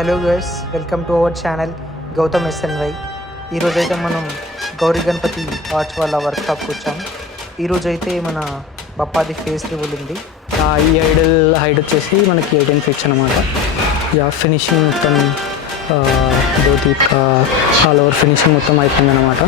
Hello guys, welcome to our channel Gautam SNY. ఈరోజైతే మనం Gauri Ganapati arts వాళ్ళ వర్క్షాప్కి వచ్చాం. ఈరోజైతే మన బప్పాది ఫేస్ రివీల్ ఉంది. ఈ ఐడల్ హైట్ వచ్చేసి మనకి 18 ఫీట్స్ అనమాట. ఫినిషింగ్ మొత్తం ధోతి ఆల్ ఓవర్ ఫినిషింగ్ మొత్తం అయిపోయింది అనమాట.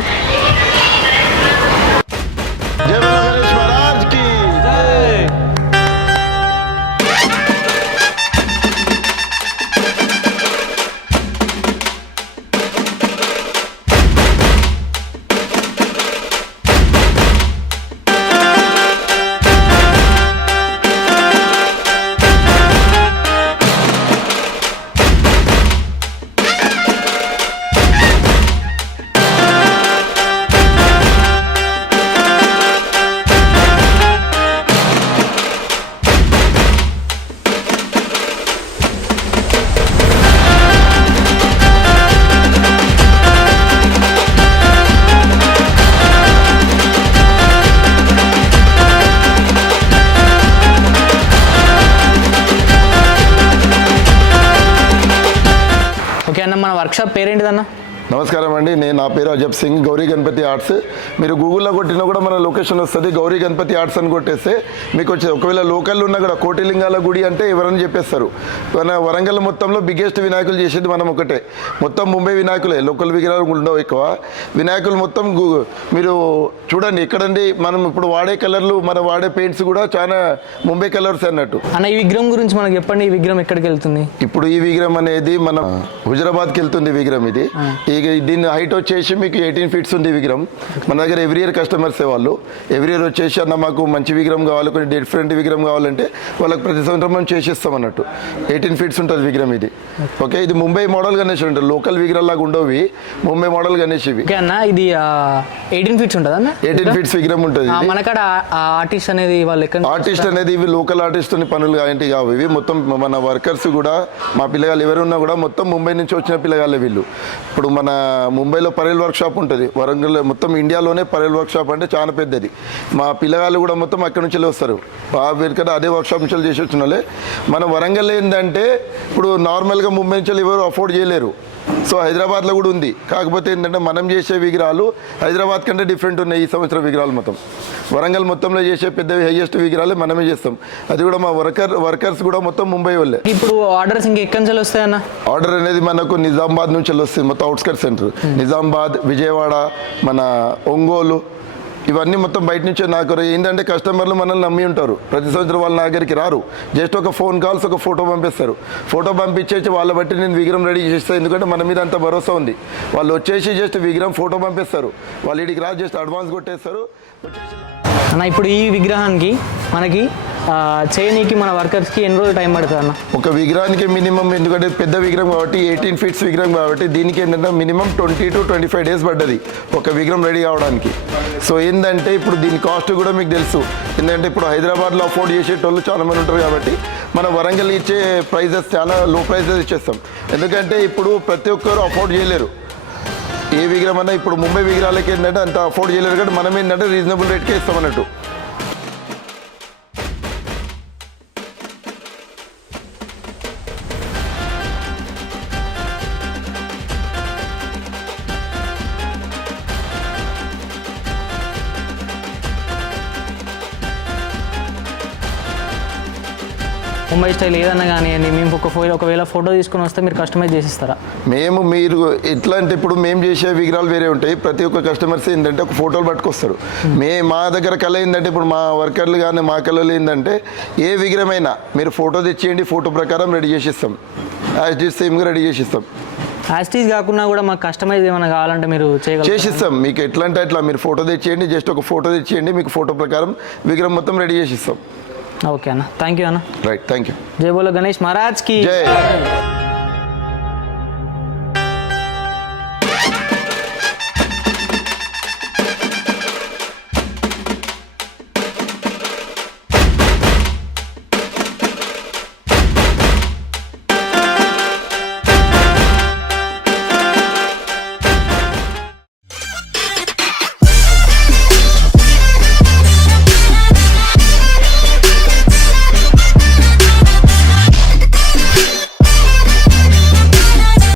ఓకే అన్న, మన వర్క్షాప్ పేరేంటిదన్న? నమస్కారం అండి, నా పేరు అజబ్ సింగ్. గౌరీ గణపతి ఆర్ట్స్. మీరు గూగుల్లో కొట్టినా కూడా మన లొకేషన్ వస్తుంది. గౌరీ గణపతి ఆర్ట్స్ అని కొట్టేస్తే మీకు వచ్చేది. ఒకవేళ లోకల్లో ఉన్నా కూడా కోటిలింగాల గుడి అంటే ఎవరని చెప్పేస్తారు. మన వరంగల్ మొత్తంలో బిగ్గెస్ట్ వినాయకులు చేసేది మనం ఒకటే. మొత్తం ముంబై వినాయకులే, లోకల్ విగ్రహాలు ఉండవు ఎక్కువ. వినాయకులు మొత్తం మీరు చూడండి ఎక్కడండి. మనం ఇప్పుడు వాడే కలర్లు, మన వాడే పెయింట్స్ కూడా చాలా ముంబై కలర్స్ అన్నట్టు. అన్న, ఈ విగ్రహం గురించి మనకు చెప్పండి. ఈ విగ్రహం ఎక్కడికి వెళ్తుంది? ఇప్పుడు ఈ విగ్రహం అనేది మన హుజరాబాద్కి వెళ్తుంది విగ్రహం. ఇది దీని హైట్ వచ్చేసి మీకు 18 ఫీట్స్ ఉంది విగ్రహం. మన దగ్గర ఎవ్రీ ఇయర్ కస్టమర్సే వాళ్ళు. ఎవ్రీ ఇయర్ వచ్చేసి అన్న మాకు మంచి విగ్రహం కావాలి, కొన్ని డిఫరెంట్ విగ్రహం కావాలంటే వాళ్ళకి ప్రతి సంవత్సరం మనం చేసిస్తాం అన్నట్టు. 18 ఫీట్స్ ఉంటుంది విగ్రహం ఇది. ఓకే, ఇది ముంబై మోడల్ గణేష్ ఉంటుంది. లోకల్ విగ్రహం లాగా ఉండవు, ముంబై మోడల్ గణేష్ ఇవి. అన్న, ఇది 18 ఫీట్స్ ఉంటుంది అన్న. 18 ఫీట్స్ విగ్రహం ఉంటుంది. మనకాడ ఆర్టిస్ట్ అనేది వాళ్ళు ఆర్టిస్ట్ అనేది ఇవి లోకల్ ఆర్టిస్ట్ పనులు ఏంటి కావు ఇవి. మొత్తం మన వర్కర్స్ కూడా, మా పిల్లగాళ్ళు ఎవరున్నా కూడా మొత్తం ముంబై నుంచి వచ్చిన పిల్లగాళ్ళే వీళ్ళు. ఇప్పుడు మన ముంబైలో పరేల్ వర్క్షాప్ ఉంటుంది. వరంగల్ మొత్తం ఇండియాలోనే పరేల్ వర్క్షాప్ అంటే చాలా పెద్దది. మా పిల్లగాళ్ళు కూడా మొత్తం అక్కడి నుంచి వస్తారు. వీరికంటే అదే వర్క్షాప్ నుంచి చేసి వచ్చిన వాళ్ళే. మన వరంగల్ ఏంటంటే ఇప్పుడు నార్మల్గా ముంబై నుంచి ఎవరు అఫోర్డ్ చేయలేరు. సో హైదరాబాద్లో కూడా ఉంది. కాకపోతే ఏంటంటే మనం చేసే విగ్రహాలు హైదరాబాద్ కంటే డిఫరెంట్ ఉన్నాయి. ఈ సంవత్సరం విగ్రహాలు మొత్తం వరంగల్ మొత్తంలో చేసే పెద్ద హైయెస్ట్ విగ్రహాలు మనమే చేస్తాం. అది కూడా మా వర్కర్స్ కూడా మొత్తం ముంబై వాళ్ళే. ఇప్పుడు ఆర్డర్స్ ఇంకా ఎక్కడి నుంచి వస్తాయన్న? ఆర్డర్ అనేది మనకు నిజామాబాద్ నుంచి వస్తుంది. మొత్తం అవుట్స్కట్ సెంటర్ నిజామాబాద్, విజయవాడ, మన ఒంగోలు, ఇవన్నీ మొత్తం బయట నుంచే. నాకు ఏంటంటే కస్టమర్లు మనల్ని నమ్మి ఉంటారు. ప్రతి సంవత్సరం వాళ్ళ నా దగ్గరికి రారు. జస్ట్ ఒక ఫోన్ కాల్స్, ఒక ఫోటో పంపిస్తారు. ఫోటో పంపించేసి వాళ్ళ బట్టి నేను విగ్రహం రెడీ చేస్తాను. ఎందుకంటే మన మీద అంత భరోసా ఉంది. వాళ్ళు వచ్చేసి జస్ట్ విగ్రహం ఫోటో పంపిస్తారు. వాళ్ళు ఇడికి రాదు, జస్ట్ అడ్వాన్స్ కొట్టేస్తారు. అన్న, ఇప్పుడు ఈ విగ్రహానికి మనకి చేయనీకి మన వర్కర్స్కి ఎన్ని రోజులు టైం పడుతుంది అన్న? ఒక విగ్రహానికి మినిమం, ఎందుకంటే పెద్ద విగ్రహం కాబట్టి 18 ఫీట్స్ విగ్రహం కాబట్టి దీనికి ఏంటంటే మినిమం 20 to 25 డేస్ పడ్డది ఒక విగ్రహం రెడీ అవడానికి. సో ఏంటంటే ఇప్పుడు దీని కాస్ట్ కూడా మీకు తెలుసు. ఎందుకంటే ఇప్పుడు హైదరాబాద్లో అఫోర్డ్ చేసేటోళ్ళు చాలా మంది ఉంటారు కాబట్టి మన వరంగల్ ఇచ్చే ప్రైజెస్ చాలా లో ప్రైజెస్ ఇచ్చేస్తాం. ఎందుకంటే ఇప్పుడు ప్రతి ఒక్కరు అఫోర్డ్ చేయలేరు. ఏ విగ్రహం అన్నా ఇప్పుడు ముంబై విగ్రహాలకి ఏంటంటే అంత అఫోర్డ్ చేయలేరు కాబట్టి మనం ఏంటంటే రీజనబుల్ రేట్కే ఇస్తాం అన్నట్టు. ముంబై స్టైల్ ఏదన్నా కానివ్వండి, మేము ఒకవేళ ఫోటో తీసుకుని వస్తే మీరు కస్టమైజ్ చేసిస్తారా? మీరు ఎట్లా అంటే ఇప్పుడు మేము చేసే విగ్రహాలు వేరే ఉంటాయి. ప్రతి ఒక్క కస్టమర్స్ ఏంటంటే ఒక ఫోటోలు పట్టుకొస్తారు. మా దగ్గర కళ ఏంటంటే ఇప్పుడు మా వర్కర్లు కానీ మా కళలు ఏంటంటే ఏ విగ్రహమైనా మీరు ఫోటో తెచ్చేయండి, ఫోటో ప్రకారం రెడీ చేసిస్తాం. యాజ్ ఇట్ సేమ్గా రెడీ చేసిస్తాం. యాస్టీజ్ కాకుండా కూడా మాకు కస్టమైజ్ ఏమైనా కావాలంటే మీరు చేసిస్తాం. మీకు ఎట్లా అంటే అట్లా మీరు ఫోటో తెచ్చేయండి, జస్ట్ ఒక ఫోటో తెచ్చేయండి, మీకు ఫోటో ప్రకారం విగ్రహం మొత్తం రెడీ చేసిస్తాం. ఓకే అన్న, థ్యాంక్ యూ అన్న. Right, thank you. జై బోలో గణేష్ మహారాజ్ కి జై.